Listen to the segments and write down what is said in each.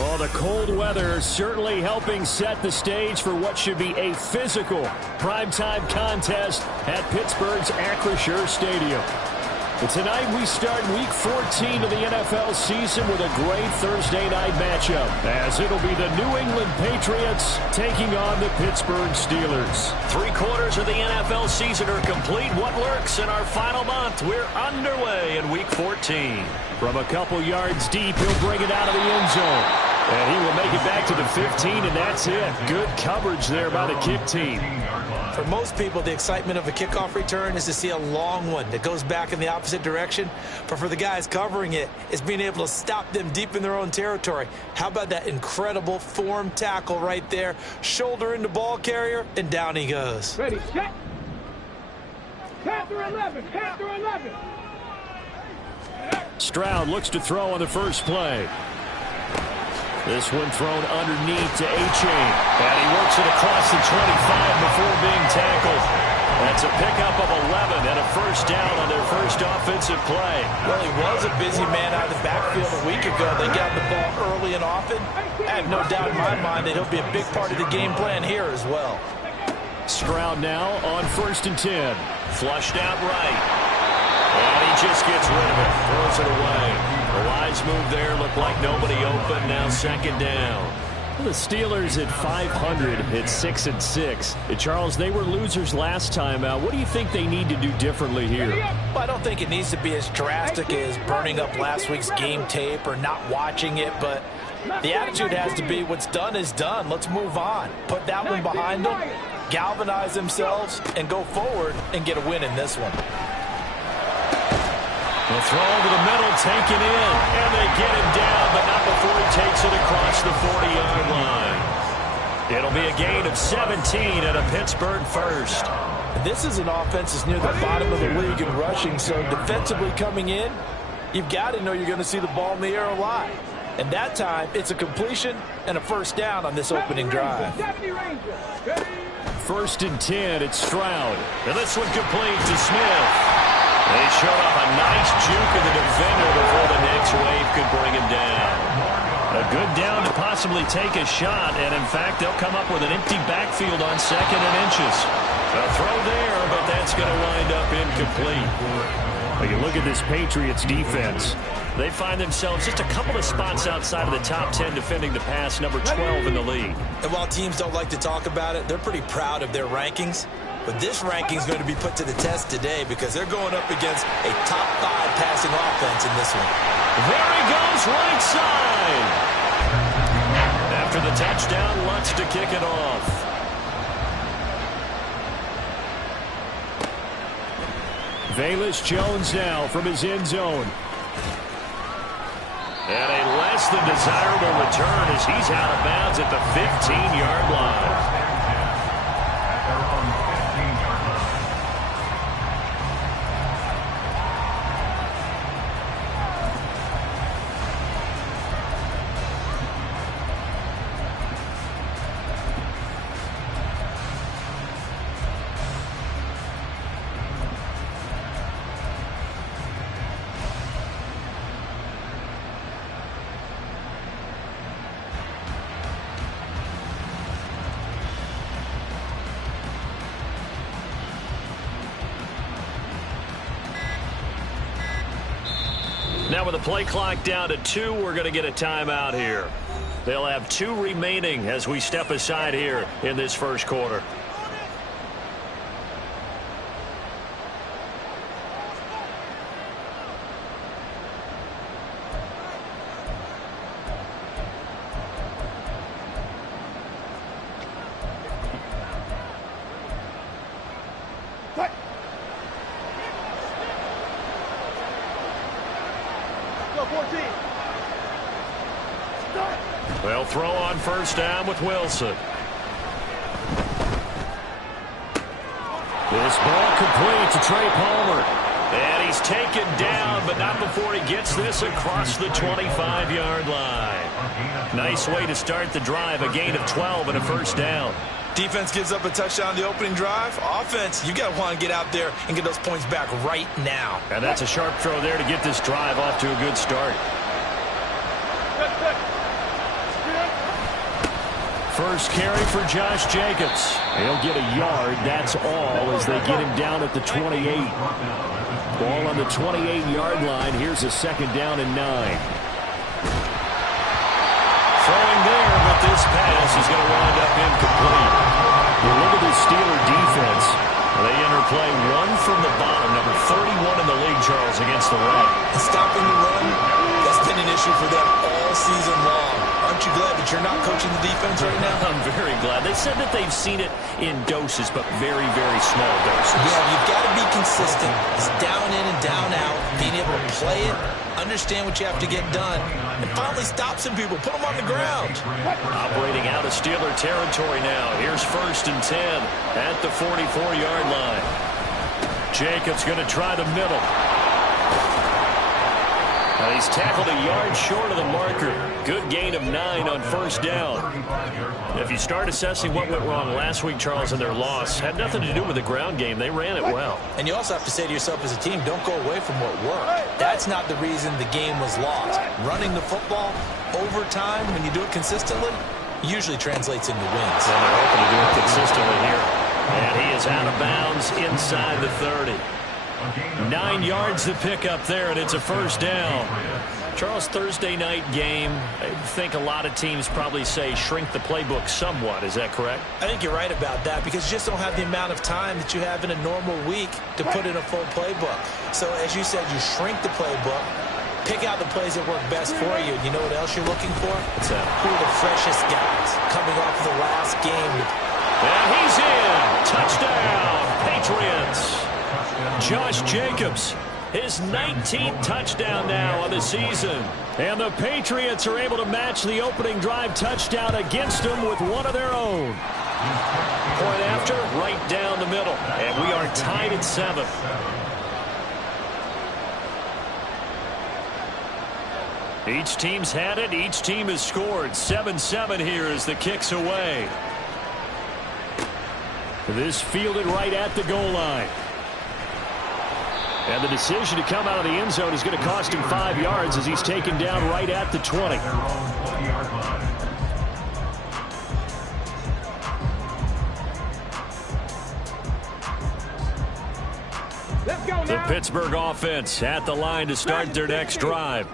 Oh, the cold weather certainly helping set the stage for what should be a physical primetime contest at Pittsburgh's Acrisure Stadium. But tonight we start Week 14 of the NFL season with a great Thursday night matchup, as it'll be the New England Patriots taking on the Pittsburgh Steelers. 3/4 of the NFL season are complete. What lurks in our final month? We're underway in Week 14. From a couple yards deep, he'll bring it out of the end zone. And he will make it back to the 15, and that's it. Good coverage there by the kick team. For most people, the excitement of a kickoff return is to see a long one that goes back in the opposite direction. But for the guys covering it, it's being able to stop them deep in their own territory. How about that incredible form tackle right there? Shoulder into ball carrier, and down he goes. Ready, set. Panther 11, Panther 11. Stroud looks to throw on the first play. This one thrown underneath to A-Chain. And he works it across the 25 before being tackled. That's a pickup of 11 and a first down on their first offensive play. Well, he was a busy man out of the backfield a week ago. They got the ball early and often. I have no doubt in my mind that he'll be a big part of the game plan here as well. Stroud now on 1st and 10. Flushed out right. And he just gets rid of it. Throws it away. The wise move there. Looked like nobody open. Now 2nd down. The Steelers at 500 at 6-6. Charles, they were losers last time out. What do you think they need to do differently here? Well, I don't think it needs to be as drastic as burning up last week's game tape or not watching it, but the attitude has to be what's done is done. Let's move on. Put that one behind them, galvanize themselves, and go forward and get a win in this one. The throw over the middle, taken in, and they get him down, but not before he takes it across the 40-yard line. It'll be a gain of 17 and a Pittsburgh first. This is an offense that's near the bottom of the league in rushing, so defensively coming in, you've got to know you're going to see the ball in the air a lot. And that time, it's a completion and a first down on this opening drive. 1st and 10, it's Stroud. And this one complete to Smith. They showed up a nice juke of the defender before the next wave could bring him down. A good down to possibly take a shot, and in fact, they'll come up with an empty backfield on 2nd and inches. A throw there, but that's going to wind up incomplete. Well, you look at this Patriots defense. They find themselves just a couple of spots outside of the top 10 defending the pass, number 12 in the league. And while teams don't like to talk about it, they're pretty proud of their rankings. But this ranking is going to be put to the test today because they're going up against a top 5 passing offense in this one. There he goes, right side. After the touchdown, Lutz to kick it off. Velus Jones now from his end zone. And a less than desirable return as he's out of bounds at the 15-yard line. Now with the play clock down to 2, we're going to get a timeout here. They'll have 2 remaining as we step aside here in this first quarter. They'll throw on 1st down with Wilson. This ball complete to Trey Palmer. And he's taken down, but not before he gets this across the 25-yard line. Nice way to start the drive, a gain of 12 and a first down. Defense gives up a touchdown the opening drive. Offense, you got to want to get out there and get those points back right now. And that's a sharp throw there to get this drive off to a good start. First carry for Josh Jacobs. He'll get a yard. That's all as they get him down at the 28. Ball on the 28-yard line. Here's a second down and 9. Throwing there, but this pass is going to wind up incomplete. You look at the Steeler defense. They enter play one from the bottom, number 31 in the league, Charles, against the run. And stopping the run, that's been an issue for them all season long. Aren't you glad that you're not coaching the defense right now? I'm very glad. They said that they've seen it in doses, but very, very small doses. Yeah, you've got to be consistent. It's down in and down out. Being able to play it, understand what you have to get done, and finally stop some people. Put them on the ground. Operating out of Steeler territory now. Here's 1st and 10 at the 44-yard line. Jacobs going to try the middle. Now he's tackled a yard short of the marker. Good gain of 9 on 1st down. If you start assessing what went wrong last week, Charles, in their loss, had nothing to do with the ground game. They ran it well. And you also have to say to yourself as a team, don't go away from what worked. That's not the reason the game was lost. Running the football over time, when you do it consistently, usually translates into wins. And they're hoping to do it consistently here. And he is out of bounds inside the 30. 9 yards to pick up there, and it's a 1st down. Charles, Thursday night game, I think a lot of teams probably say shrink the playbook somewhat. Is that correct? I think you're right about that because you just don't have the amount of time that you have in a normal week to put in a full playbook. So, as you said, you shrink the playbook, pick out the plays that work best for you. And you know what else you're looking for? What's that? Who are the freshest guys coming off the last game? And he's in. Touchdown, Patriots. Josh Jacobs, his 19th touchdown now of the season. And the Patriots are able to match the opening drive touchdown against them with one of their own. Point after, right down the middle. And we are tied at 7. Each team's had it. Each team has scored. 7-7 here as the kick's away. This fielded right at the goal line. And the decision to come out of the end zone is going to cost him 5 yards as he's taken down right at the 20. The Pittsburgh offense at the line to start their next drive.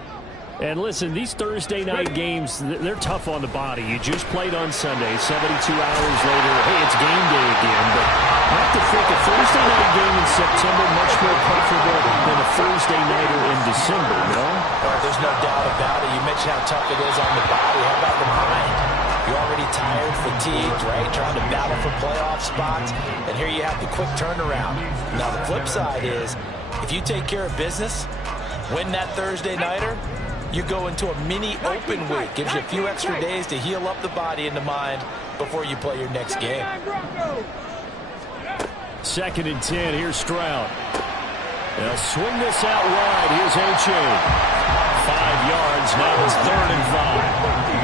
And listen, these Thursday night games, they're tough on the body. You just played on Sunday, 72 hours later. Hey, it's game day again. But I have to think a Thursday night game in September much more preferable than a Thursday nighter in December, no? There's no doubt about it. You mentioned how tough it is on the body. How about the mind? You're already tired, fatigued, right? Trying to battle for playoff spots. And here you have the quick turnaround. Now, the flip side is, if you take care of business, win that Thursday nighter, you go into a mini open week. Gives you a few extra days to heal up the body and the mind before you play your next game. 2nd and 10. Here's Stroud. They'll swing this out wide. Here's A-Chain. 5 yards. Now it's 3rd and 5.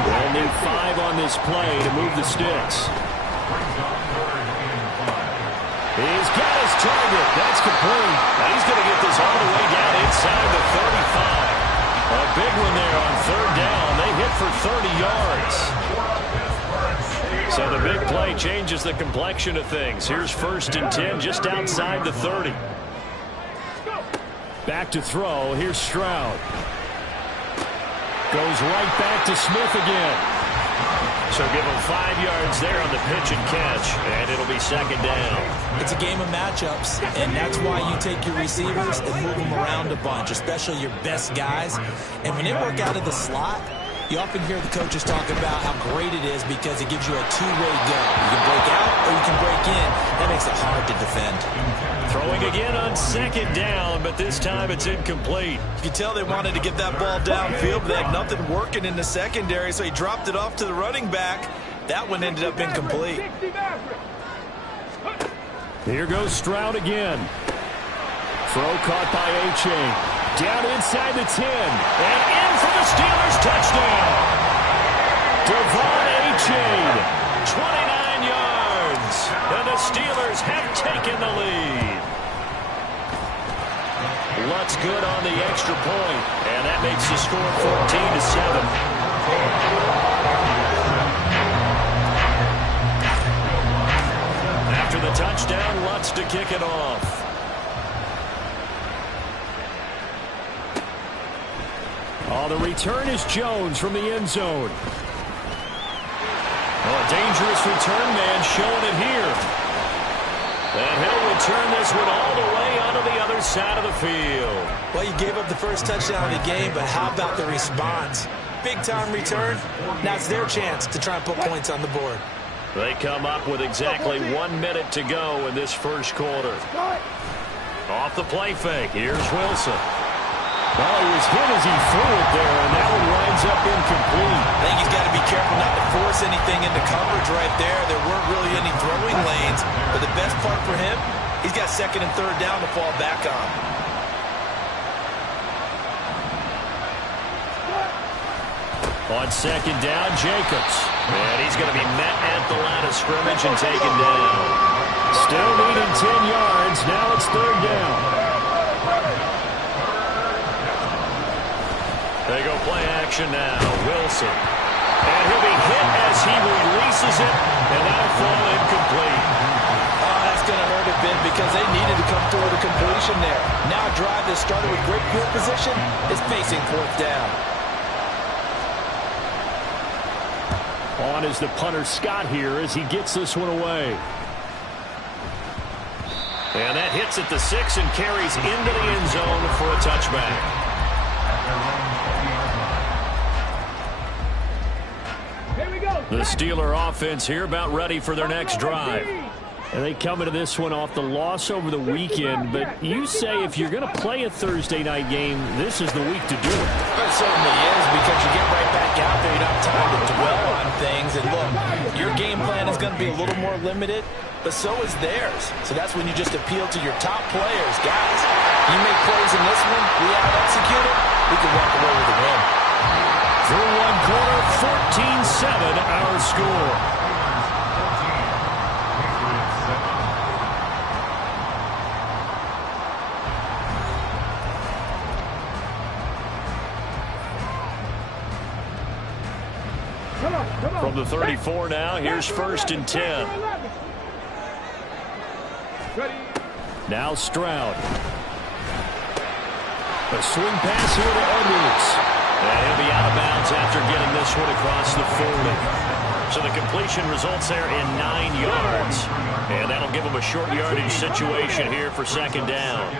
They'll need 5 on this play to move the sticks. He's got his target. That's complete. Now he's going to get this all the way down inside the 35. A big one there on 3rd down. They hit for 30 yards. So the big play changes the complexion of things. Here's 1st and 10 just outside the 30. Back to throw. Here's Stroud. Goes right back to Smith again. So give him 5 yards there on the pitch and catch, and it'll be 2nd down. It's a game of matchups, and that's why you take your receivers and move them around a bunch, especially your best guys. And when they work out of the slot, you often hear the coaches talk about how great it is because it gives you a two-way go. You can break out or you can break in. That makes it hard to defend. Throwing again on 2nd down, but this time it's incomplete. You can tell they wanted to get that ball downfield, but they had nothing working in the secondary, so he dropped it off to the running back. That one ended up incomplete. Here goes Stroud again. Throw caught by A-Chain. Down inside the 10. And in for the Steelers touchdown. Devon A-Chain. 29 yards. And the Steelers have taken the lead. Lutz good on the extra point. And that makes the score 14-7. it off. Oh, the return is Jones from the end zone. Oh, a dangerous return man showing it here. And he'll return this one all the way onto the other side of the field. Well, you gave up the first touchdown of the game, but how about the response? Big-time return. Now it's their chance to try and put points on the board. They come up with exactly 1 minute to go in this first quarter. Off the play fake, here's Wilson. Well, he was hit as he threw it there, and that one winds up incomplete. I think he's got to be careful not to force anything into coverage right there. There weren't really any throwing lanes, but the best part for him, he's got second and third down to fall back on. On second down, Jacobs. And he's going to be met at the line of scrimmage and taken down. Still needing 10 yards. Now it's third down. They go play action now. Wilson. And he'll be hit as he releases it, and that'll fall incomplete. Oh, that's going to hurt a bit because they needed to come through with a completion there. Now a drive that started with great field position is facing fourth down. On is the punter Scott here as he gets this one away. And that hits at the 6 and carries into the end zone for a touchback. The Steeler offense here about ready for their next drive. And they come into this one off the loss over the weekend. But you say if you're going to play a Thursday night game, this is the week to do it. It certainly is because you get right back out there. You don't have time to dwell on things. And look, your game plan is going to be a little more limited, but so is theirs. So that's when you just appeal to your top players. Guys, you make plays in this one, we out-execute it, we can walk away with a win. Through one quarter, 14-7 our score. From the 34 now, here's 1st and 10. Now Stroud. A swing pass here to Edwards. And he'll be out of bounds after getting this one across the 40. So the completion results there in 9 yards. And that'll give him a short yardage situation here for second down.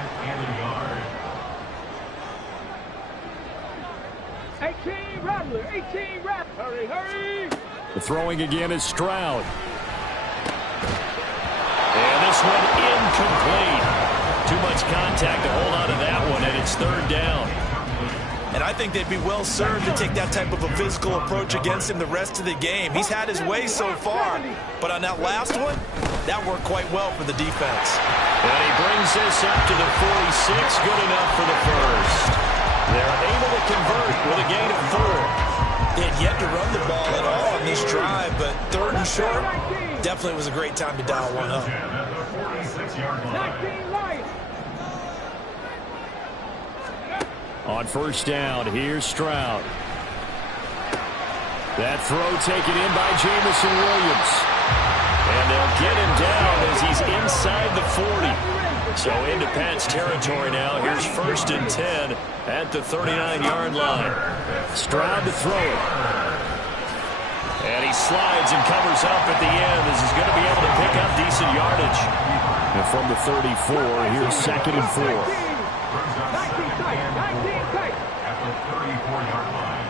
18 Rattler, 18 Rattler. Hurry, hurry. The throwing again is Stroud. And this one incomplete. Too much contact to hold on to that one, and it's third down. And I think they'd be well served to take that type of a physical approach against him the rest of the game. He's had his way so far, but on that last one, that worked quite well for the defense. And he brings this up to the 46, good enough for the first. They're able to convert with a gain of 4. They had yet to run the ball at all on this drive, but third and short, definitely was a great time to dial one up. 19 Lions. On first down, here's Stroud. That throw taken in by Jamison Williams. And they'll get him down as he's inside the 40. So into Pat's territory now. Here's 1st and 10 at the 39-yard line. Stroud to throw it. And he slides and covers up at the end as he's going to be able to pick up decent yardage. And from the 34, here's 2nd and 4. 19 tight. At the 34-yard line.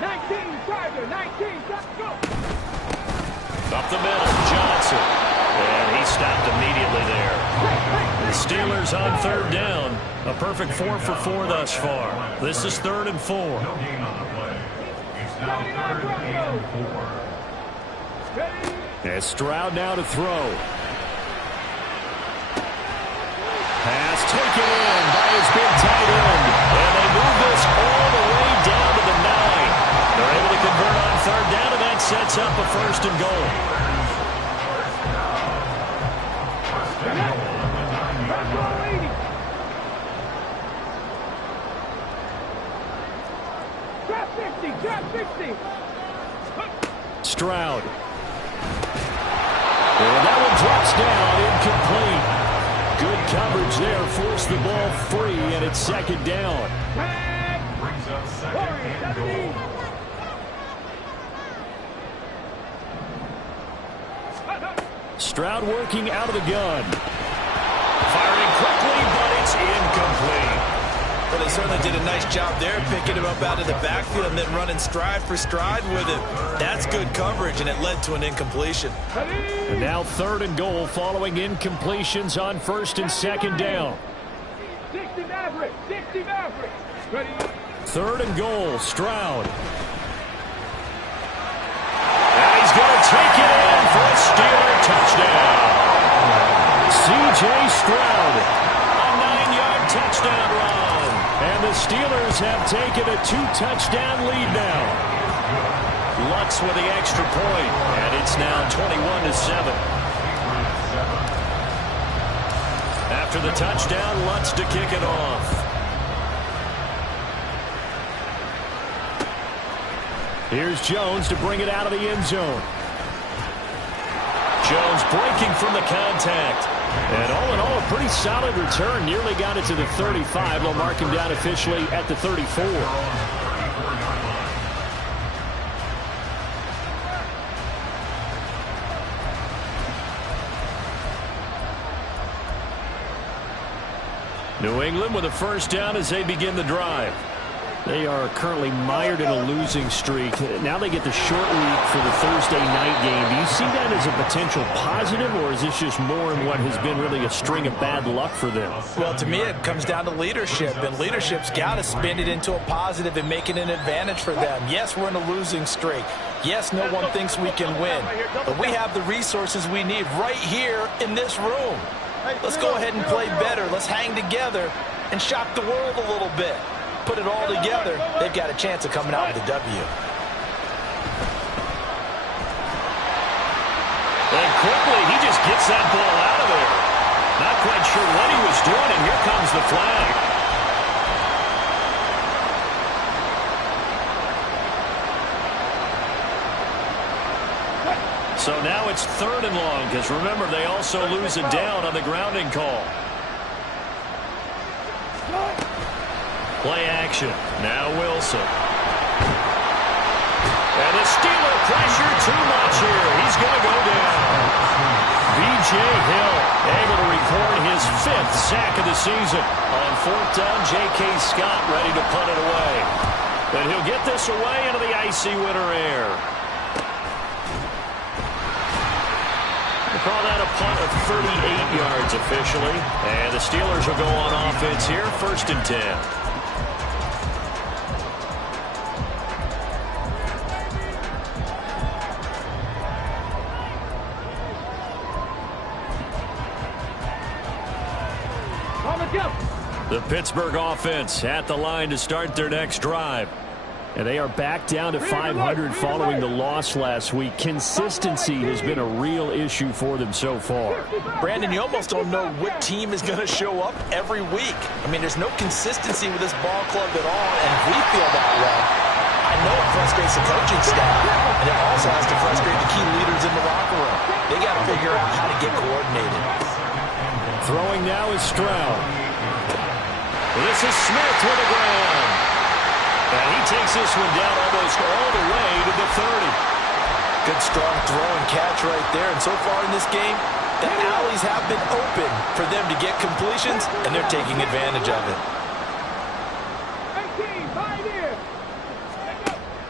19 Tiger, 19, let's go. Up the middle, Johnson. And he stopped immediately there. The Steelers on third down. A perfect 4 for 4 thus far. This is 3rd and 4. No gain on the play. It's now 3rd and 4. And Stroud now to throw. Pass taken in by his big tight end. And they move this all the way down to the 9. They're able to convert on third down, and that sets up a 1st and goal. Trap 60. Stroud. And that one drops down, incomplete. Good coverage there, forced the ball free, and it's second down. Brings up second and goal. Stroud working out of the gun. Firing quickly, but it's incomplete. Well, they certainly did a nice job there, picking him up out of the backfield and then running stride for stride with him. That's good coverage, and it led to an incompletion. And now 3rd and goal following incompletions on 1st and 2nd down. 60 Maverick, 60 Maverick. Ready? 3rd and goal, Stroud. And he's going to take it in for a Steeler touchdown. C.J. Stroud, a 9-yard touchdown run. And the Steelers have taken a 2-touchdown lead now. Lutz with the extra point, and it's now 21-7. After the touchdown, Lutz to kick it off. Here's Jones to bring it out of the end zone. Jones breaking from the contact. And all in all, a pretty solid return. Nearly got it to the 35. They'll mark him down officially at the 34. New England with a first down as they begin the drive. They are currently mired in a losing streak. Now they get the short week for the Thursday night game. Do you see that as a potential positive, or is this just more in what has been really a string of bad luck for them? Well, to me, it comes down to leadership, and leadership's got to spin it into a positive and make it an advantage for them. Yes, we're in a losing streak. Yes, no one thinks we can win, but we have the resources we need right here in this room. Let's go ahead and play better. Let's hang together and shock the world a little bit. Put it all together, they've got a chance of coming out with a W. And quickly, he just gets that ball out of there. Not quite sure what he was doing, and here comes the flag. So now it's 3rd and long, because remember, they also lose a down on the grounding call. Play action. Now Wilson. And the Steeler pressure too much here. He's going to go down. B.J. Hill able to record his 5th sack of the season. On 4th down, J.K. Scott ready to punt it away. And he'll get this away into the icy winter air. We'll call that a punt of 38 yards officially. And the Steelers will go on offense here, 1st and 10. The Pittsburgh offense at the line to start their next drive. And they are back down to 500 following the loss last week. Consistency has been a real issue for them so far. Brandon, you almost don't know what team is going to show up every week. I mean, there's no consistency with this ball club at all, and if we feel that way, I know it frustrates the coaching staff, and it also has to frustrate the key leaders in the locker room. They got to figure out how to get coordinated. Throwing now is Stroud. This is Smith to the ground. And he takes this one down almost all the way to the 30. Good strong throw and catch right there. And so far in this game, the alleys have been open for them to get completions, and they're taking advantage of it. 18, 5 here.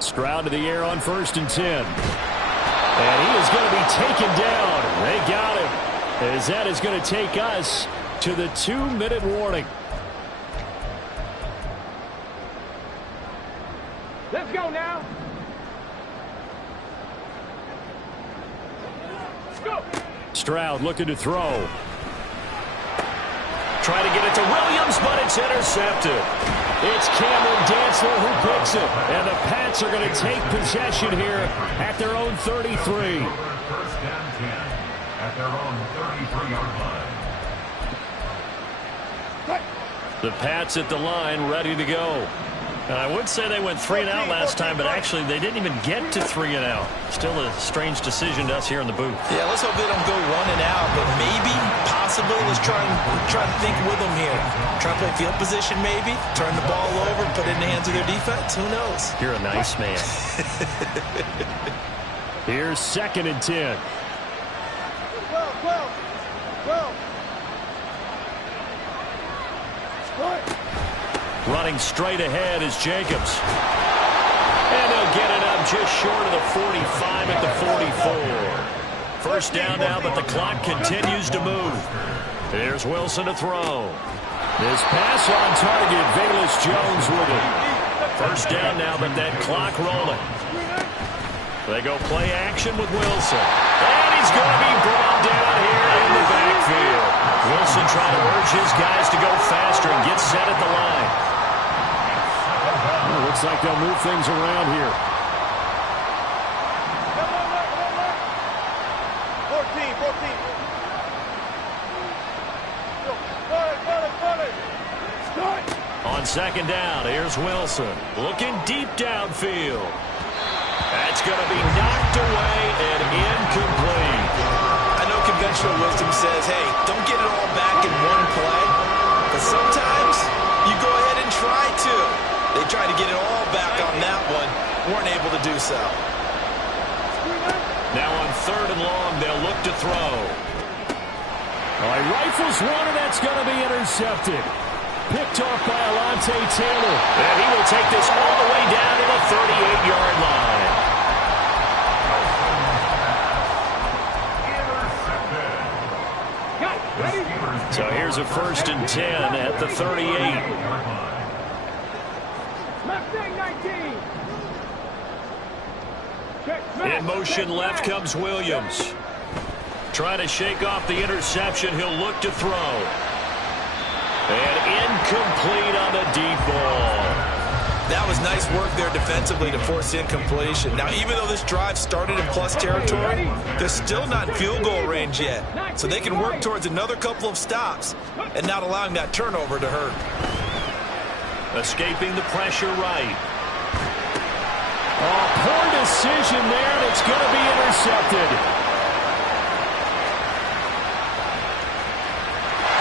Stroud to the air on 1st and 10. And he is going to be taken down. They got him. As that is going to take us to the 2-minute warning. Let's go now. Go. Stroud looking to throw. Trying to get it to Williams, but it's intercepted. It's Cameron Dantzler who picks it. And the Pats are going to take possession here at their own 33. First down 10 at their own 33-yard line. The Pats at the line ready to go. I would say they went 3 and out last time, but actually they didn't even get to 3 and out. Still a strange decision to us here in the booth. Yeah, let's hope they don't go 1 and out, but maybe, possibly, let's try and think with them here. Try to play field position maybe, turn the ball over, put it in the hands of their defense. Who knows? You're a nice man. Here's 2nd and 10. Running straight ahead is Jacobs. And they'll get it up just short of the 45 at the 44. First down now, but the clock continues to move. Here's Wilson to throw. This pass on target, Velus Jones with it. First down now, but that clock rolling. They go play action with Wilson. And he's going to be brought down here in the backfield. Wilson trying to urge his guys to go faster and get set at the line. Well, looks like they'll move things around here. 14. On 2nd down, here's Wilson. Looking deep downfield. That's going to be knocked away and incomplete. I know conventional wisdom says, hey, don't get it all back in one play. But sometimes you go ahead and try to. They tried to get it all back on that one. Weren't able to do so. Now on 3rd and long, they'll look to throw. All right, rifles one, and that's going to be intercepted. Picked off by Alontae Taylor. And he will take this all the way down to the 38-yard line. So here's a 1st and 10 at the 38. In motion left comes Williams. Trying to shake off the interception. He'll look to throw. And incomplete on the deep ball. That was nice work there defensively to force incompletion. Now, even though this drive started in plus territory, they're still not in field goal range yet. So they can work towards another couple of stops and not allowing that turnover to hurt. Escaping the pressure right. Oh, poor decision there, and it's going to be intercepted.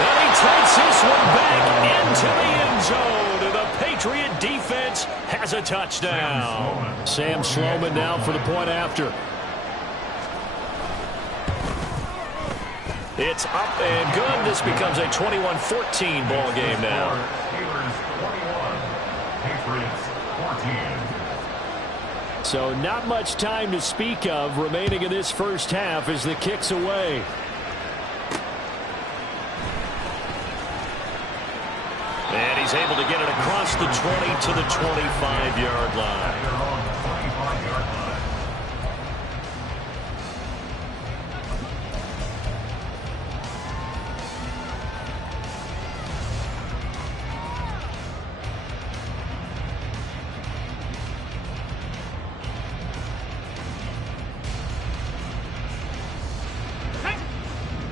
And he takes this one back into the end zone. And the Patriot defense has a touchdown. Sam Sloman now for the point after. It's up and good. This becomes a 21-14 ball game now. So not much time to speak of remaining in this first half as the kick's away. And he's able to get it across the 20 to the 25-yard line.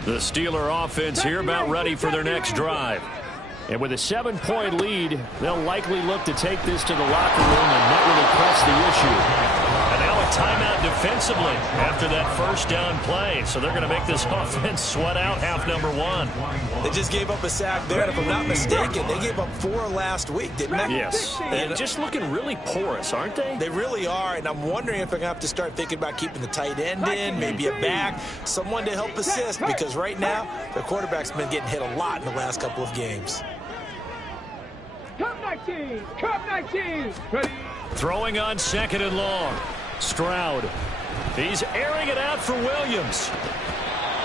The Steeler offense here about ready for their next drive. And with a 7-point lead, they'll likely look to take this to the locker room and not really press the issue. And now a timeout defensively after that first down play. So they're going to make this offense sweat out half number 1. They just gave up a sack there, and if I'm not mistaken, they gave up 4 last week, didn't they? Yes. And just looking really porous, aren't they? They really are, and I'm wondering if they're going to have to start thinking about keeping the tight end in, maybe a back, someone to help assist, because right now, their quarterback's been getting hit a lot in the last couple of games. Come 19! Come 19! Ready? Throwing on 2nd and long. Stroud. He's airing it out for Williams.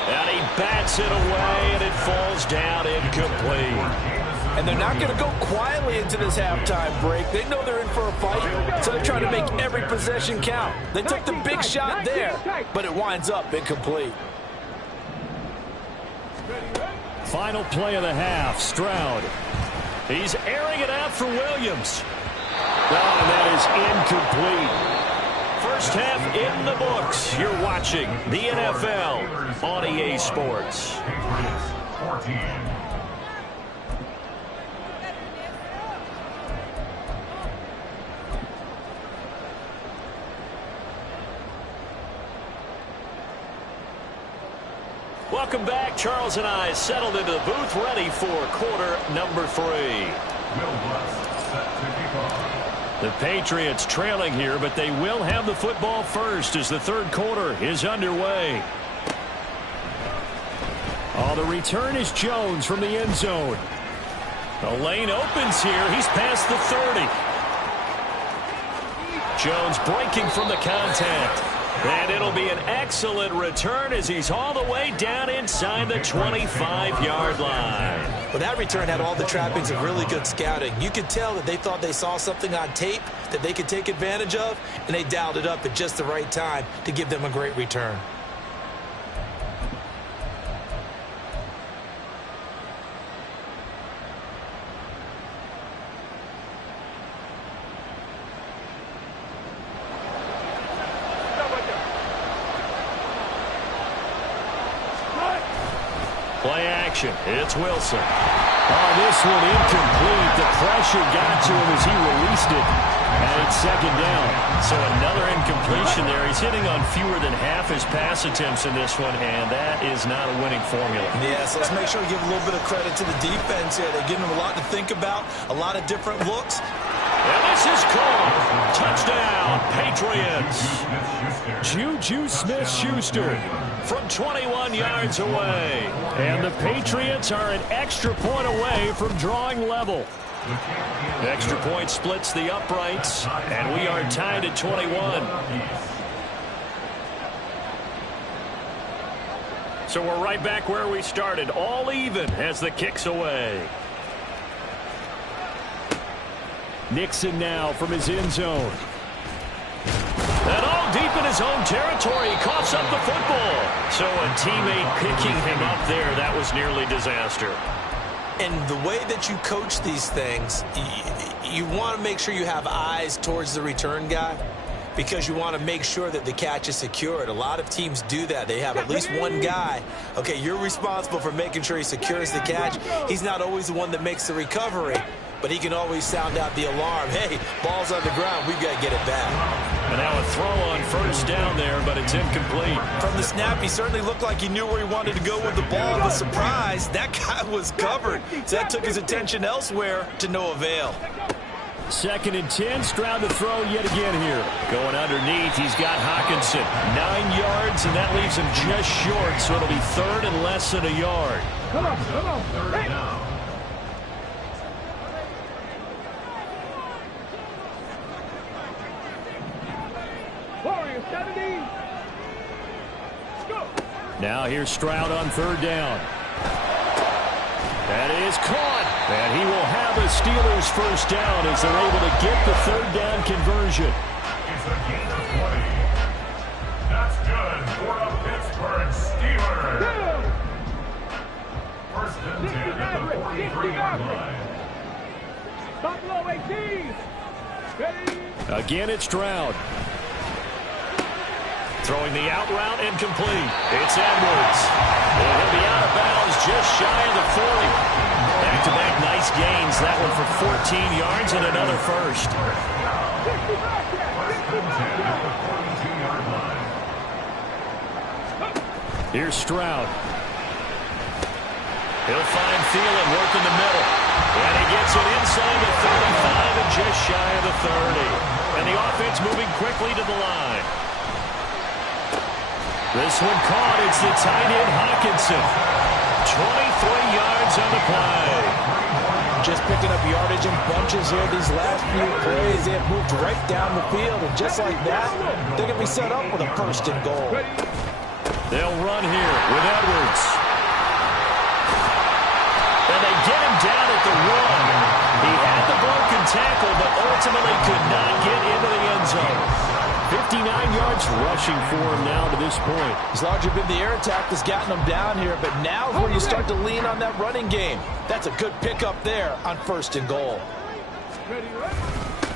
And he bats it away, and it falls down incomplete. And they're not going to go quietly into this halftime break. They know they're in for a fight, so they're trying to make every possession count. They took the big shot there, but it winds up incomplete. Final play of the half, Stroud. He's airing it out for Williams. Oh, and that is incomplete. First half in the books. You're watching the NFL on EA Sports. Welcome back. Charles and I settled into the booth, ready for quarter number 3. The Patriots trailing here, but they will have the football first as the third quarter is underway. Oh, the return is Jones from the end zone. The lane opens here. He's past the 30. Jones breaking from the contact. And it'll be an excellent return as he's all the way down inside the 25-yard line. Well, that return had all the trappings of really good scouting. You could tell that they thought they saw something on tape that they could take advantage of, and they dialed it up at just the right time to give them a great return. Play action. It's Wilson. Oh, this one incomplete. The pressure got to him as he released it. And it's second down. So another incompletion there. He's hitting on fewer than half his pass attempts in this one, and that is not a winning formula. Yes, let's make sure we give a little bit of credit to the defense here. They're giving them a lot to think about, a lot of different looks. And this is called. Touchdown, Patriots. Juju Smith-Schuster from 21 yards away. And the Patriots are an extra point away from drawing level. The extra point splits the uprights, and we are tied at 21. So we're right back where we started, all even as the kick's away. Nixon now from his end zone. And all deep in his own territory, he coughs up the football. So a teammate picking him up there, that was nearly disaster. And the way that you coach these things, you want to make sure you have eyes towards the return guy because you want to make sure that the catch is secured. A lot of teams do that. They have at least one guy. Okay, you're responsible for making sure he secures the catch. He's not always the one that makes the recovery, but he can always sound out the alarm. Hey, ball's on the ground. We've got to get it back. And now a throw on first down there, but it's incomplete. From the snap, he certainly looked like he knew where he wanted to go with the ball, but surprise, that guy was covered. So that took his attention elsewhere to no avail. 2nd and 10, Stroud to throw yet again here. Going underneath, he's got Hawkinson. 9 yards, and that leaves him just short, so it'll be 3rd and less than a yard. Come on, come on. Hey. Warriors 70. Let's go. Now here's Stroud on 3rd down. That is caught. And he will have a Steelers first down as they're able to get the 3rd down conversion. It's a gain of 20. That's good for the Pittsburgh Steelers. First and 10 at the 43-yard line. Stop low 18. Ready. Again, it's Stroud. Throwing the out route incomplete. It's Edwards. And he'll be out of bounds just shy of the 40. Back-to-back nice gains. That one for 14 yards and another first. Here's Stroud. He'll find Thielen working the middle. And he gets it inside the 35 and just shy of the 30. And the offense moving quickly to the line. This one caught. It's the tight end Hawkinson. 23 yards on the play. Just picking up yardage in bunches here these last few plays. They have moved right down the field, and just like that, they're going to be set up with a 1st and goal. They'll run here with Edwards. And they get him down at the 1. He had the broken tackle, but ultimately could not get into the end zone. 59 yards rushing for him now to this point. It's largely been the air attack that's gotten him down here, but now is where you start to lean on that running game. That's a good pickup there on 1st and goal.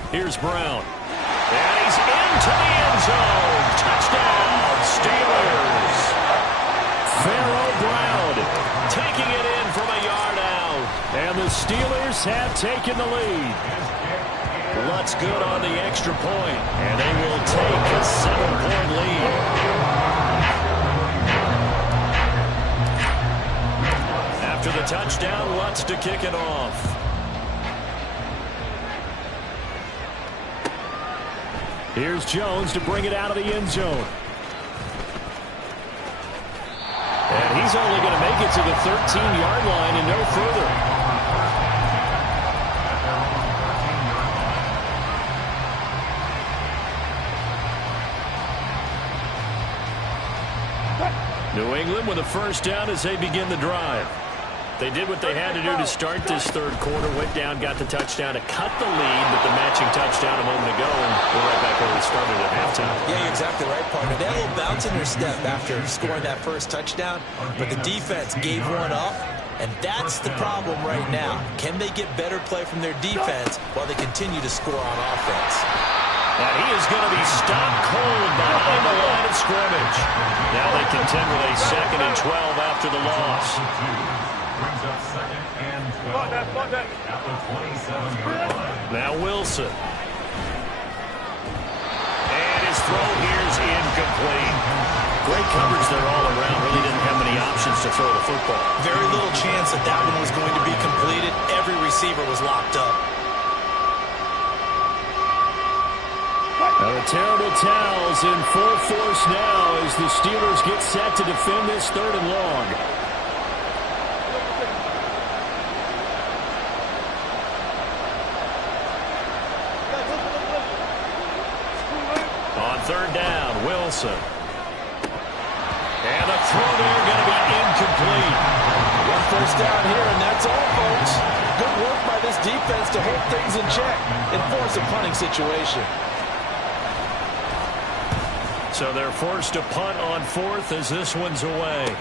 Here's Brown. And he's into the end zone. Touchdown, Steelers. Pharaoh Brown taking it in from a yard out. And the Steelers have taken the lead. Lutz good on the extra point, and they will take a 7-point lead. Here's Jones to bring it out of the end zone. And he's only going to make it to the 13-yard line and no further. New England with a first down as they begin the drive. They did what they had to do to start this third quarter. Went down, got the touchdown to cut the lead, but the matching touchdown a moment ago, and we're right back where we started at halftime. Yeah, you're exactly right, partner. They had a little bounce in their step after scoring that first touchdown, but the defense gave one up, and that's the problem right now. Can they get better play from their defense while they continue to score on offense? And he is going to be stopped cold behind the line of scrimmage. Now they contend with a 2nd and 12 after the loss. Brings up 2nd and 12 at the 27-yard line. Now Wilson. And his throw here is incomplete. Great coverage there all around. Really didn't have many options to throw the football. Very little chance that that one was going to be completed. Every receiver was locked up. Now the terrible towels in full force now as the Steelers get set to defend this 3rd and long. On 3rd down, Wilson. And the throw there going to be incomplete. One first down here, and that's all, folks. Good work by this defense to hold things in check and force a punting situation. So they're forced to punt on 4th as this one's away.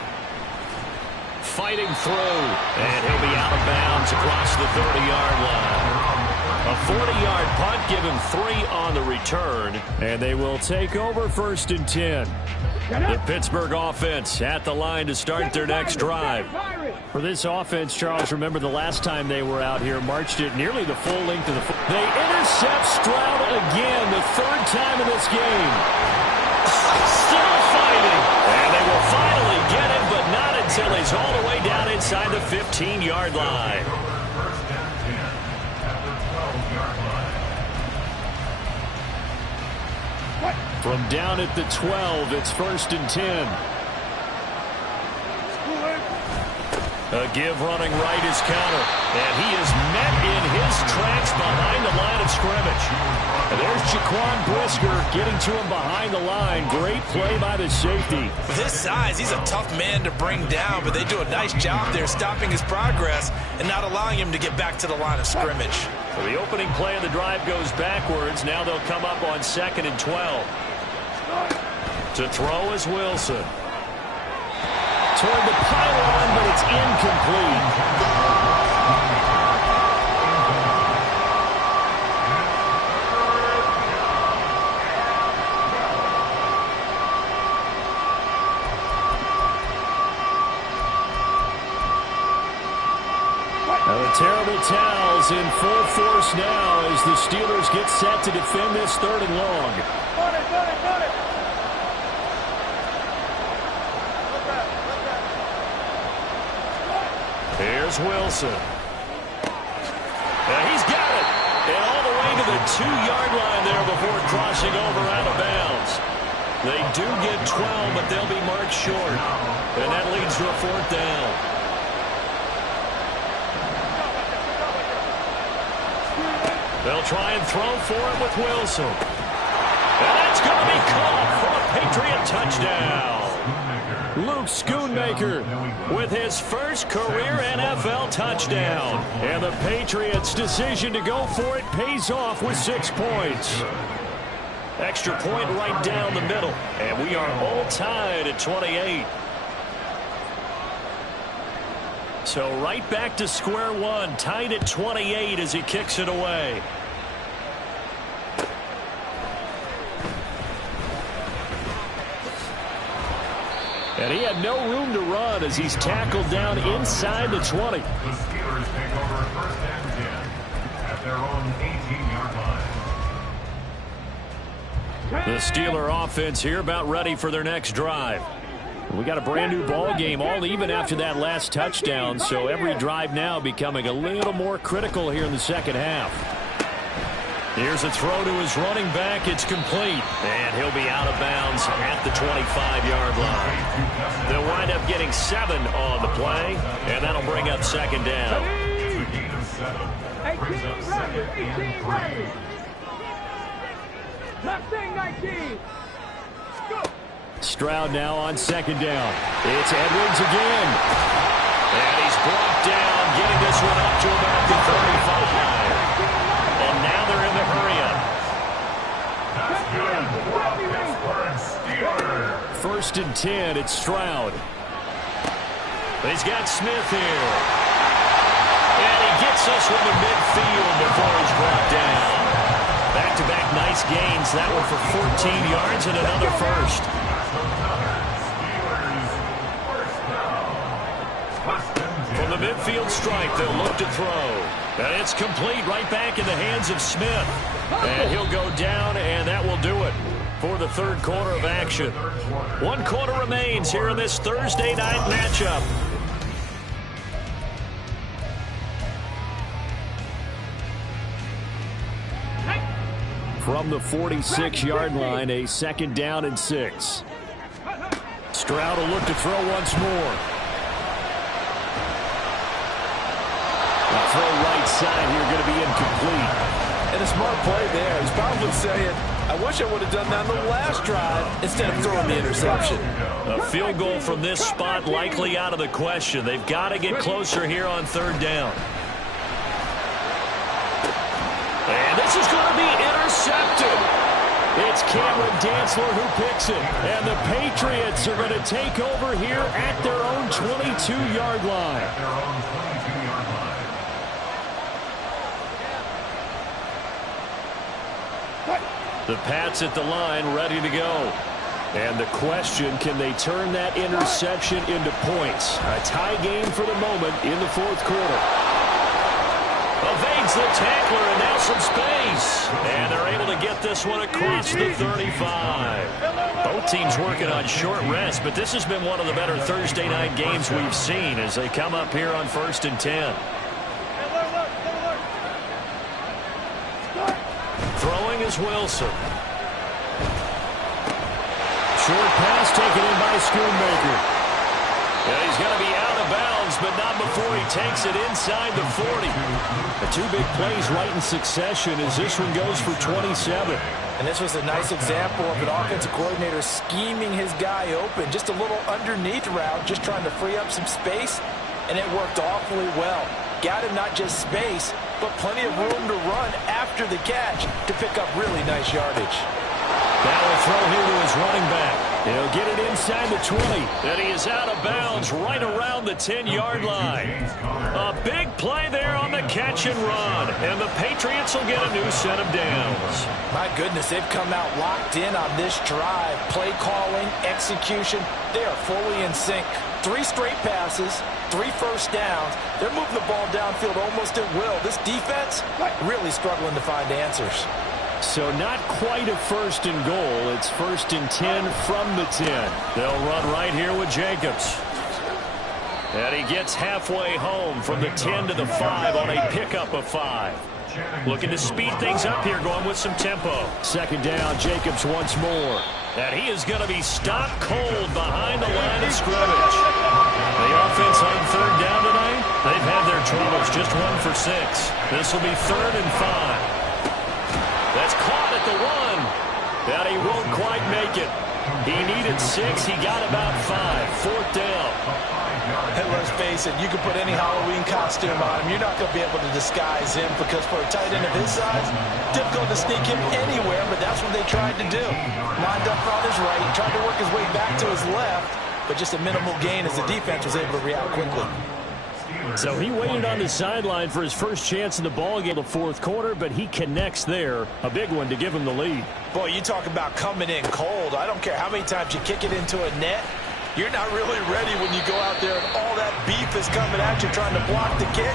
Fighting through, and he'll be out of bounds across the 30-yard line. A 40-yard punt, give him 3 on the return. And they will take over 1st and 10. The Pittsburgh offense at the line to start their next drive. For this offense, Charles, remember the last time they were out here, marched it nearly the full length of the field. They intercept Stroud again, the 3rd time in this game. Still fighting. And they will finally get him, but not until he's all the way down inside the 15-yard line. From down at the 12, it's 1st and 10. A give running right is counter. And he is met in his tracks behind the line of scrimmage. And there's Jaquan Brisker getting to him behind the line. Great play by the safety. With his size, he's a tough man to bring down, but they do a nice job there stopping his progress and not allowing him to get back to the line of scrimmage. Well, the opening play of the drive goes backwards. Now they'll come up on 2nd and 12. To throw is Wilson. Toward the pylon, but it's incomplete. Now the terrible towels in full force now as the Steelers get set to defend this 3rd and long. Here's Wilson. And he's got it. And all the way to the 2-yard line there before crossing over out of bounds. They do get 12, but they'll be marked short. And that leads to a 4th down. They'll try and throw for it with Wilson. And that's going to be caught for a Patriot touchdown. Luke Schoonmaker With his first career NFL touchdown. and the Patriots' decision to go for it pays off with 6 points. Extra point right down the middle. And we are all tied at 28. So right back to square one, tied at 28 as he kicks it away. And he had no room to run as he's tackled down inside the 20. The Steelers take over 1st and 10 at their own 18-yard line. The Steeler offense here about ready for their next drive. We got a brand new ball game, all even after that last touchdown, so every drive now becoming a little more critical here in the second half. Here's a throw to his running back. It's complete. And he'll be out of bounds at the 25-yard line. They'll wind up getting 7 on the play, and that'll bring up second down. 18 Riders. 18 Riders. Mustang 19. Go. Stroud now on second down. It's Edwards again. And he's brought down, getting this one up to about the 35. And now they're in the hurry-up. First and 10, it's Stroud. He's got Smith here. And he gets us from the midfield before he's brought down. Back-to-back nice gains. That one for 14 yards and another first. From the midfield stripe, they'll look to throw. And it's complete right back in the hands of Smith. And he'll go down, and that will do it for the third quarter of action. 1 quarter remains here in this Thursday night matchup. From the 46-yard line, a second down and 6. Stroud will look to throw once more. The throw right side here going to be incomplete. And a smart play there. He's probably saying, I wish I would have done that on the last drive instead of throwing the interception. A field goal from this spot likely out of the question. They've got to get closer here on third down. And this is going to be intercepted. It's Cameron Dantzler who picks it. And the Patriots are going to take over here at their own 22-yard line. The Pats at the line, ready to go. And the question, can they turn that interception into points? A tie game for the moment in the fourth quarter. Evades the tackler, and now some space. And they're able to get this one across the 35. Both teams working on short rest, but this has been one of the better Thursday night games we've seen as they come up here on 1st and 10. Throwing is Wilson. Short pass taken in by Schoonmaker. And he's going to be out of bounds, but not before he takes it inside the 40. The 2 big plays right in succession as this one goes for 27. And this was a nice example of an offensive coordinator scheming his guy open. Just a little underneath route, just trying to free up some space, and it worked awfully well. Got him not just space, but plenty of room to run after the catch to pick up really nice yardage. Now a throw here to his running back. He'll get it inside the 20. And he is out of bounds right around the 10-yard line. A big play there on the catch and run. And the Patriots will get a new set of downs. My goodness, they've come out locked in on this drive. Play calling, execution, they are fully in sync. 3 straight passes, 3 first downs. They're moving the ball downfield almost at will. This defense really struggling to find answers. So not quite a 1st and goal. It's 1st and 10 from the 10. They'll run right here with Jacobs. And he gets halfway home from the 10 to the 5 on a pickup of 5. Looking to speed things up here, going with some tempo. Second down, Jacobs once more. And he is going to be stopped cold behind the line of scrimmage. The offense on third down tonight, they've had their troubles, just 1 for 6. This will be 3rd and 5. That's caught at the 1. And he won't quite make it. He needed 6. He got about 5. 4th down. And let's face it, you can put any Halloween costume on him. You're not going to be able to disguise him because for a tight end of his size, difficult to sneak him anywhere, but that's what they tried to do. Lined up on his right, tried to work his way back to his left, but just a minimal gain as the defense was able to react quickly. So he waited on the sideline for his first chance in the ballgame, the fourth quarter, but he connects there. A big one to give him the lead. Boy, you talk about coming in cold. I don't care how many times you kick it into a net. You're not really ready when you go out there and all that beef is coming at you trying to block the kick.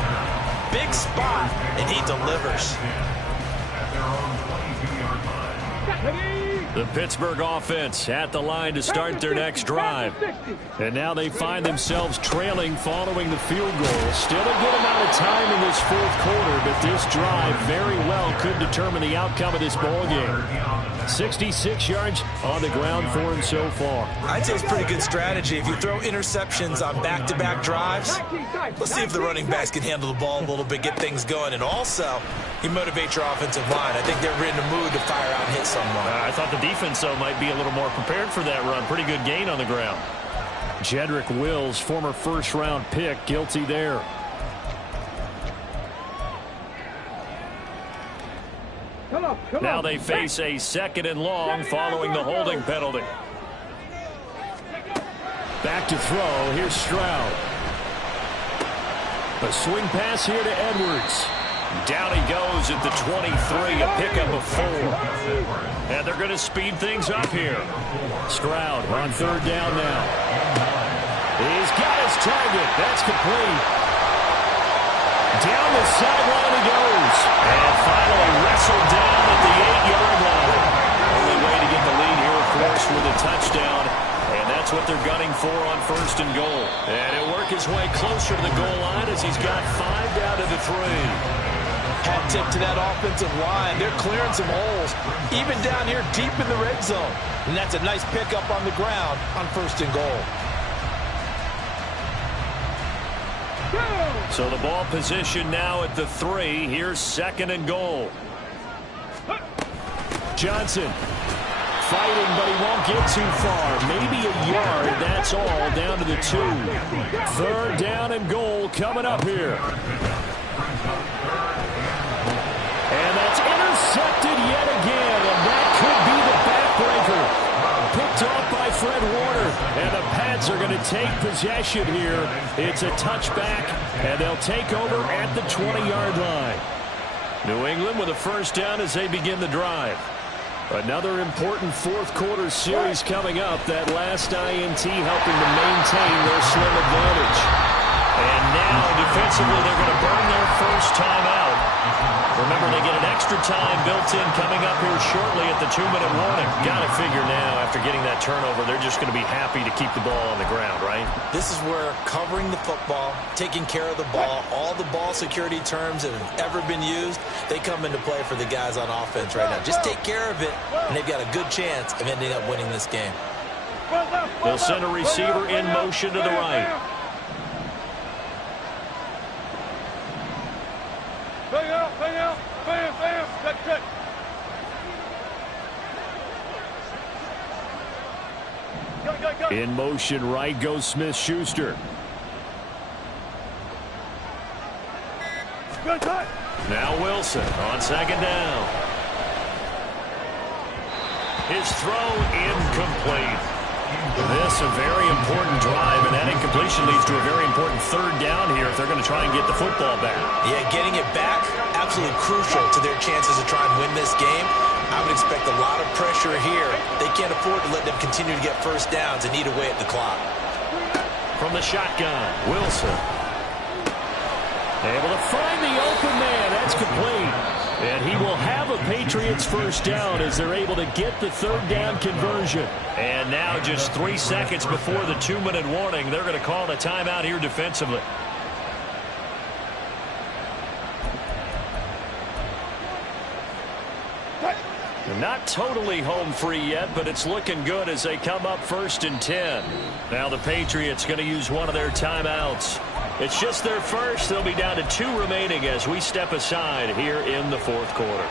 Big spot, and he delivers. The Pittsburgh offense at the line to start their next drive. And now they find themselves trailing following the field goal. Still a good amount of time in this fourth quarter, but this drive very well could determine the outcome of this ball game. 66 yards on the ground for him so far. I'd say it's pretty good strategy. If you throw interceptions on back-to-back drives, let's see if the running backs can handle the ball a little bit, get things going, and also you motivate your offensive line. I think they're in the mood to fire out and hit someone. I thought the defense, though, might be a little more prepared for that run. Pretty good gain on the ground. Jedrick Wills, former first-round pick, guilty there. Now they face a 2nd and long following the holding penalty. Back to throw. Here's Stroud. A swing pass here to Edwards. Down he goes at the 23, a pickup of 4. And they're going to speed things up here. Stroud on 3rd down now. He's got his target. That's complete. Down the sideline he goes. And finally wrestled down at the 8-yard line. Only way to get the lead here, of course, with a touchdown. And that's what they're gunning for on 1st and goal. And he'll work his way closer to the goal line as he's got 5 down to the 3. Hat tip to that offensive line. They're clearing some holes, even down here deep in the red zone. And that's a nice pickup on the ground on 1st and goal. So the ball position now at the 3. Here's 2nd and goal. Johnson fighting, but he won't get too far. Maybe a yard, that's all, down to the 2. 3rd down and goal coming up here. And that's intercepted yet again, and that could be the backbreaker. Picked off by Fred Warner, and the Pats are going to take possession here. It's a touchback, and they'll take over at the 20-yard line. New England with a 1st down as they begin the drive. Another important fourth quarter series coming up. That last INT helping to maintain their slim advantage. And now defensively they're going to burn their first time out. Remember, they get an extra time built in coming up here shortly at the 2-minute warning. Got to figure now, after getting that turnover, they're just going to be happy to keep the ball on the ground, right? This is where covering the football, taking care of the ball, all the ball security terms that have ever been used, they come into play for the guys on offense right now. Just take care of it, and they've got a good chance of ending up winning this game. They'll send a receiver in motion to the right. Bang out, bam, bam, that's it. Go. In motion right goes Smith-Schuster. Good touch. Now Wilson on 2nd down. His throw incomplete. This a very important drive, and that incompletion leads to a very important 3rd down here if they're going to try and get the football back. Yeah, getting it back, absolutely crucial to their chances to try and win this game. I would expect a lot of pressure here. They can't afford to let them continue to get 1st downs and eat away at the clock. From the shotgun, Wilson. Able to find the open man. That's complete. And he will have a Patriots 1st down as they're able to get the 3rd down conversion. And now just 3 seconds before the 2-minute warning, they're going to call a timeout here defensively. Not totally home free yet, but it's looking good as they come up 1st and 10. Now the Patriots going to use one of their timeouts. It's just their first. They'll be down to 2 remaining as we step aside here in the 4th quarter.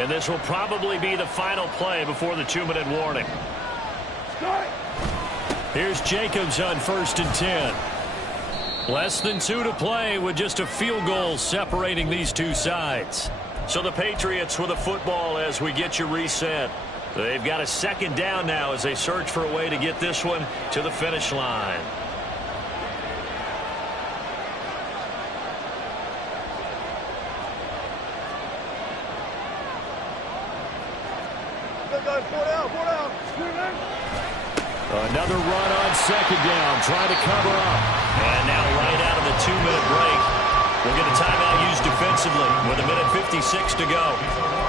And this will probably be the final play before the 2-minute warning. Here's Jacobs on 1st and 10. Less than 2 to play with just a field goal separating these two sides. So the Patriots with a football as we get you reset. They've got a 2nd down now as they search for a way to get this one to the finish line. Another run on 2nd down, trying to cover up. And now right We'll get a timeout used defensively with 1:56 to go.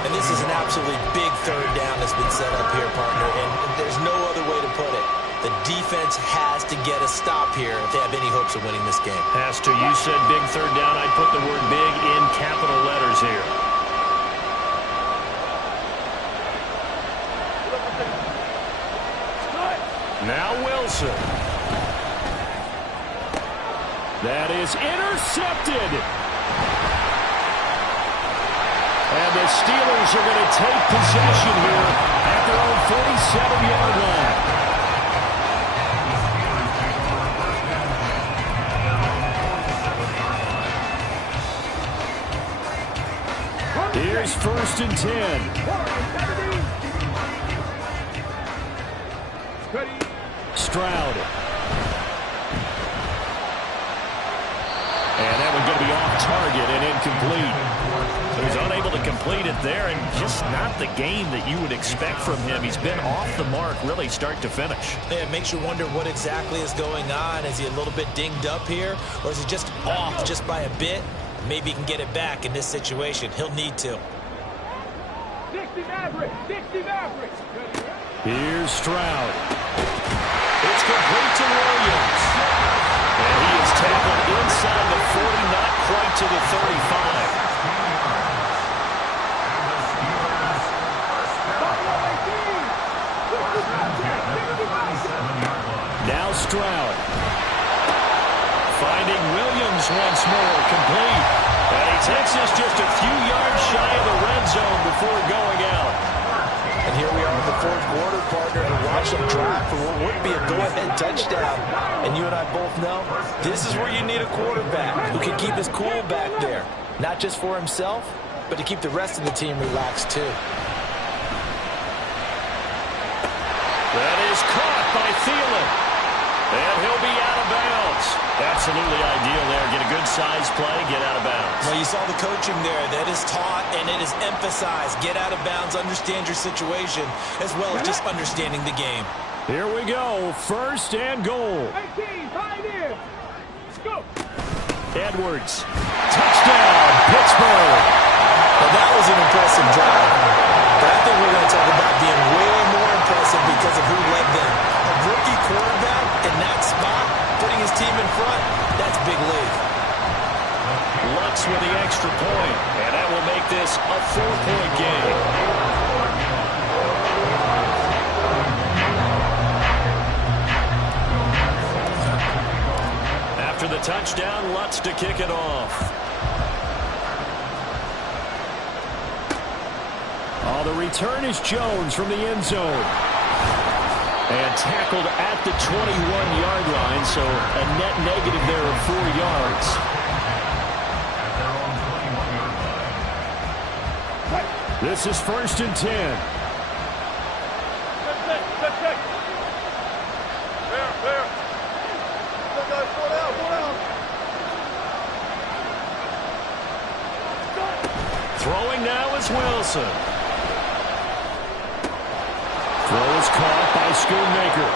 And this is an absolutely big third down that's been set up here, partner, and there's no other way to put it. The defense has to get a stop here if they have any hopes of winning this game. Has to. You said big third down. I'd put the word big in capital letters here. Now Wilson. That is intercepted. And the Steelers are going to take possession here at their own 47-yard line. Here's 1st and 10. Stroud. And that one's going to be off target and incomplete. He was unable to complete it there, and just not the game that you would expect from him. He's been off the mark really start to finish. Yeah, it makes you wonder what exactly is going on. Is he a little bit dinged up here, or is he just off just by a bit? Maybe he can get it back in this situation. He'll need to. 60 Maverick. Here's Stroud. It's complete to Williams. And he is tackled inside the 40, not quite to the 35. Now Stroud. Finding Williams once more, complete. And he takes this just a few yards shy of the red zone before going out. And here we are in the fourth quarter, partner, to watch them drive for what would be a go-ahead touchdown. And you and I both know this is where you need a quarterback who can keep his cool back there. Not just for himself, but to keep the rest of the team relaxed too. That is caught by Thielen. And he'll be out of bounds. Absolutely ideal there. Get a good size play, get out of bounds. Well, you saw the coaching there. That is taught and it is emphasized. Get out of bounds, understand your situation, as well as just understanding the game. Here we go. 1st and goal. 18, Pioneer. Go. Edwards. Touchdown, Pittsburgh. Well, that was an impressive drive. But I think we're going to talk about being way more impressive because of who led them. A rookie quarterback in that spot, putting his team in front, that's big league. Lutz with the extra point, and that will make this a 4-point game. After the touchdown, Lutz to kick it off. Oh, the return is Jones from the end zone. And tackled at the 21-yard line, so a net negative there of 4 yards. This is 1st and 10. Throwing now is Wilson. Throw is caught by Schoonmaker.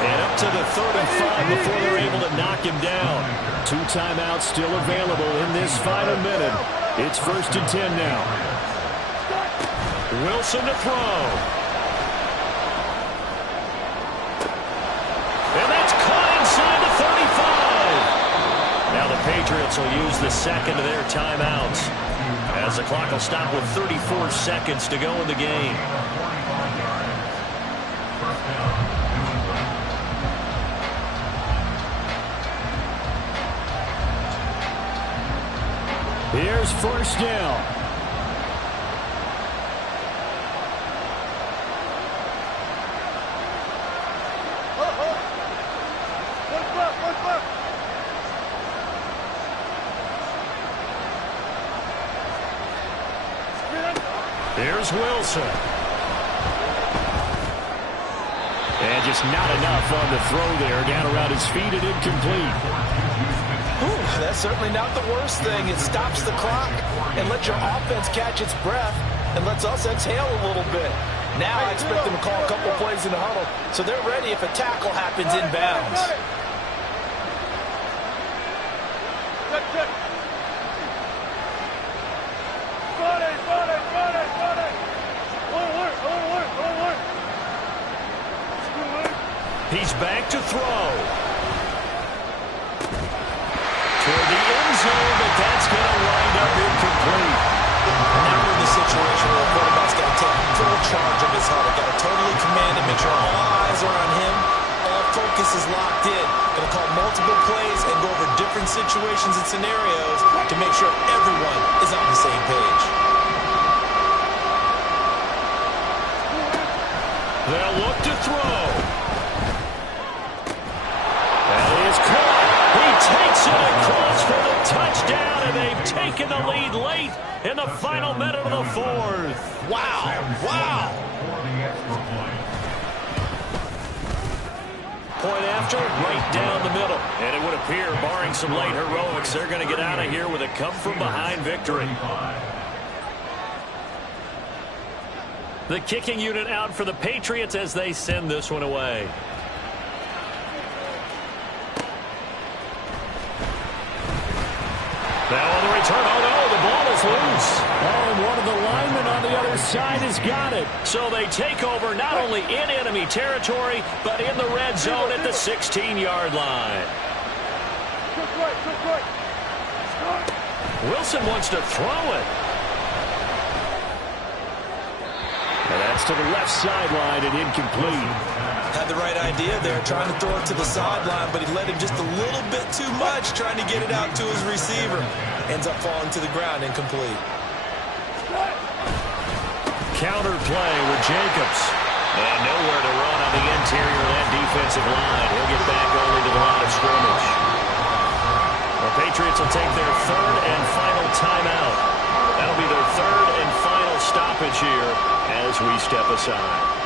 And up to the 35 before they're able to knock him down. 2 timeouts still available in this final minute. It's 1st and 10 now. Wilson to throw. And that's caught inside the 35. Now the Patriots will use the second of their timeouts, as the clock will stop with 34 seconds to go in the game. Here's 1st down. Here's Wilson. And just not enough on the throw there. Down around his feet and incomplete. That's certainly not the worst thing. It stops the clock and lets your offense catch its breath and lets us exhale a little bit. Now I expect them to call a couple plays in the huddle so they're ready if a tackle happens inbounds. He's back to throw. Toward the end zone, but that's going to wind up incomplete. Now we're in the situation where the quarterback's got to take full charge of his huddle. Got to totally command and make sure all eyes are on him. All focus is locked in. Going to call multiple plays and go over different situations and scenarios to make sure everyone is on the same page. They'll look to throw. That is caught. He takes it across for the touchdown, and they've taken the lead late in the final minute of the fourth. Wow. Wow. Point after, right down the middle. And it would appear, barring some late heroics, they're going to get out of here with a come-from-behind victory. The kicking unit out for the Patriots as they send this one away. Now on the return, oh no, the ball is loose. Oh, and one of the linemen on the other side has got it. So they take over not only in enemy territory, but in the red zone at the 16-yard line. Wilson wants to throw it. And that's to the left sideline and incomplete. Had the right idea there, trying to throw it to the sideline, but he let him just a little bit too much, trying to get it out to his receiver. Ends up falling to the ground, incomplete. Counter play with Jacobs. And nowhere to run on the interior of that defensive line. He'll get back only to the line of scrimmage. The Patriots will take their third and final timeout. That'll be their third and final stoppage here as we step aside.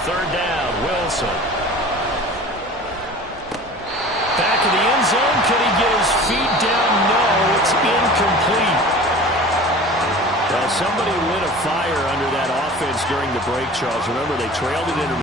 Third down, Wilson. Back of the end zone. Could he get his feet down? No, it's incomplete. Well, somebody lit a fire under that offense during the break, Charles. Remember, they trailed it in